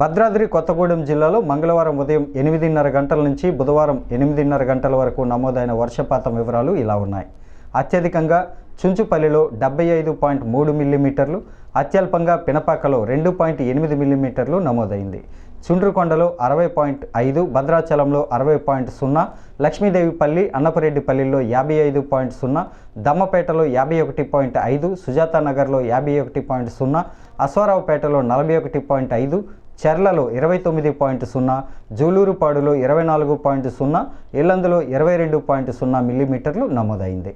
భద్రాద్రి కొత్తగూడెం జిల్లాలో మంగళవారం ఉదయం 8:30 గంటల నుంచి బుధవారం 8:30 గంటల వరకు నమోదైన వర్షపాతం వివరాలు ఇలా ఉన్నాయి. అత్యధికంగా చుంచుపల్లిలో 75.3 మిల్లీమీటర్లు, అత్యల్పంగా పినపాకలో 2.8 మిల్లీమీటర్లు నమోదైంది. చుండ్రుకొండలో 60.5, భద్రాచలంలో 60.0, లక్ష్మీదేవిపల్లి, అన్నపరెడ్డిపల్లిలో 55.0, దమ్మపేటలో 51.5, సుజాతానగర్లో 51.0, అశ్వారావుపేటలో 41.5, చెర్లలో 29.0, జూలూరుపాడులో 24.0, ఇల్లందులో 22.0 మిల్లీమీటర్లు నమోదైంది.